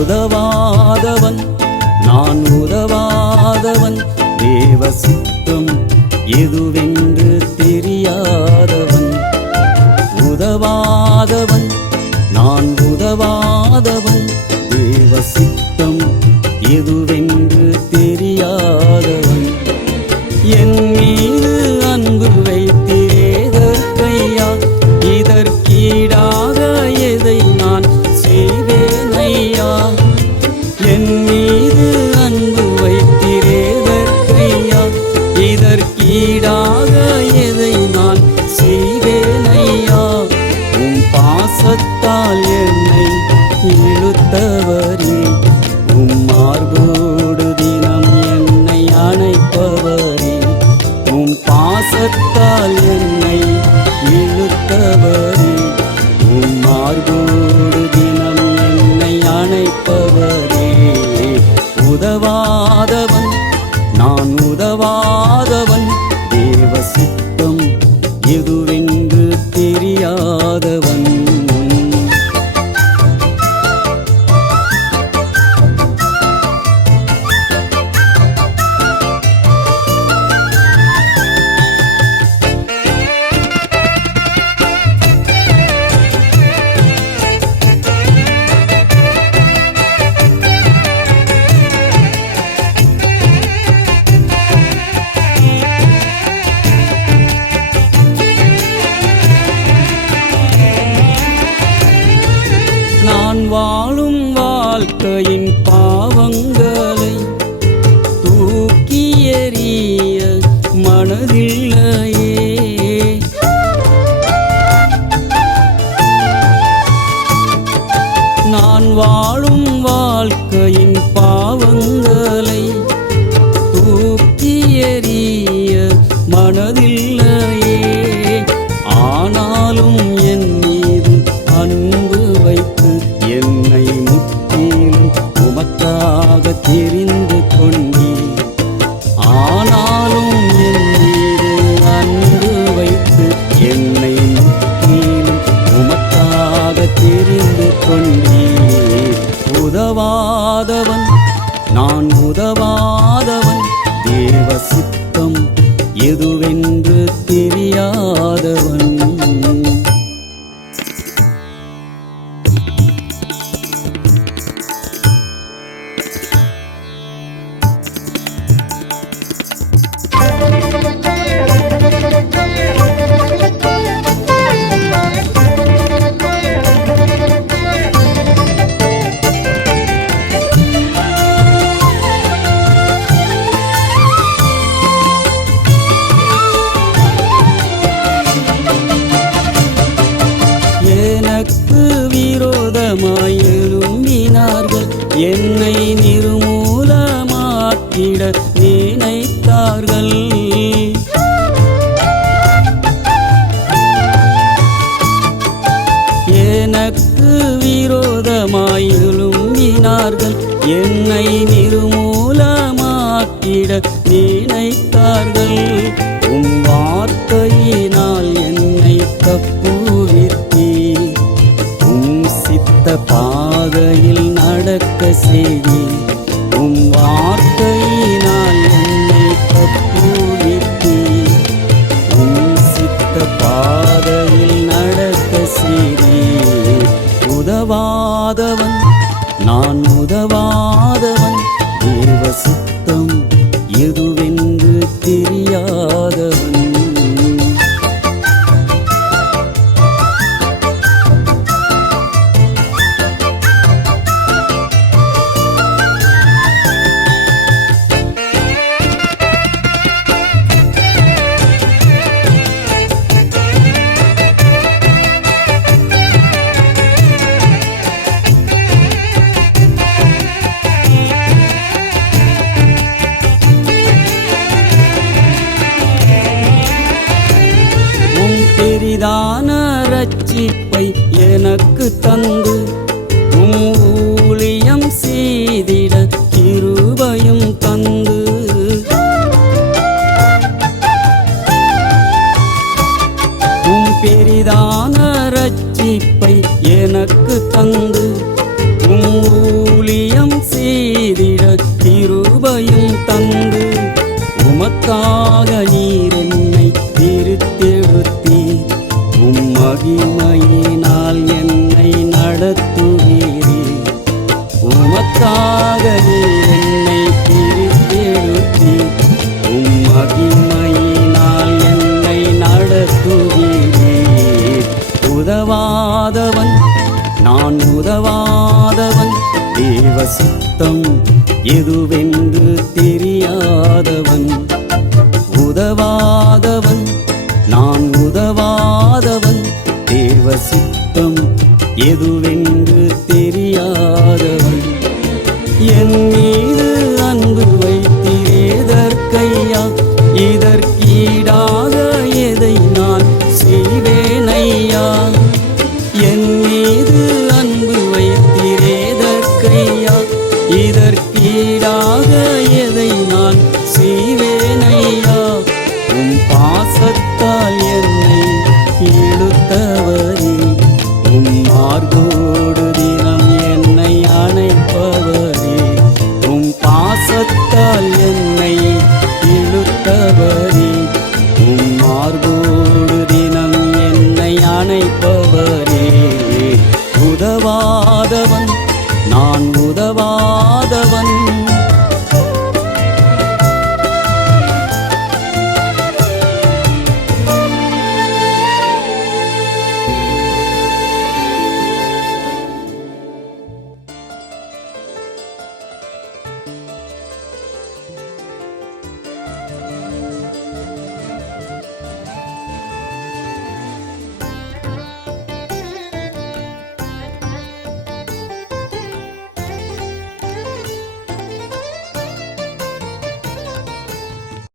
உதவாதவன் நான் உதவாதவன் தேவ சித்தம் எதுவென்று தெரியாதவன். உதவாதவன் நான் உதவாதவன் பாசத்தால் என்னை இழுத்தவரே. உம் மார்போடு தினம் என்னை அணைப்பவரே. உம் பாசத்தால் என்னை இழுத்தவரே. உம் மார்போடு தினம் என்னை அணைப்பவரே. உதவாதவன் நான் உதவாதவன். தேவ சித்தம் எதுவென்று தெரியாதவன். வாழ்க்கையின் பாவங்களை தூக்கி எறிய மனதில்லையே. நான் வாழும் வாழ்க்கையின் பாவங்களை தூக்கி எறிய மனதில்லையே. ஆனாலும் என்னை நிர்மூலமாக்கிட நினைத்தார்கள். மீதான ரட்சிப்பை எனக்கு தந்து ஊழியம் செய்திட கிருபையும் தந்து. உம் பெரிதான ரட்சிப்பை எனக்கு தந்து ஊழியம் செய்திட கிருபையும் தந்து. உமக்காக நீரென் நான் உதவாதவன். தேவ சித்தம் எதுவென்று தெரியாதவன். உதவாதவன் நான் உதவாதவன். தேவ சித்தம் எதுவென்று தெரியாதவன். என் மீது அன்பு வைத்திரேதற்கையா இதற்கீடாக உம் பாசத்தால் என்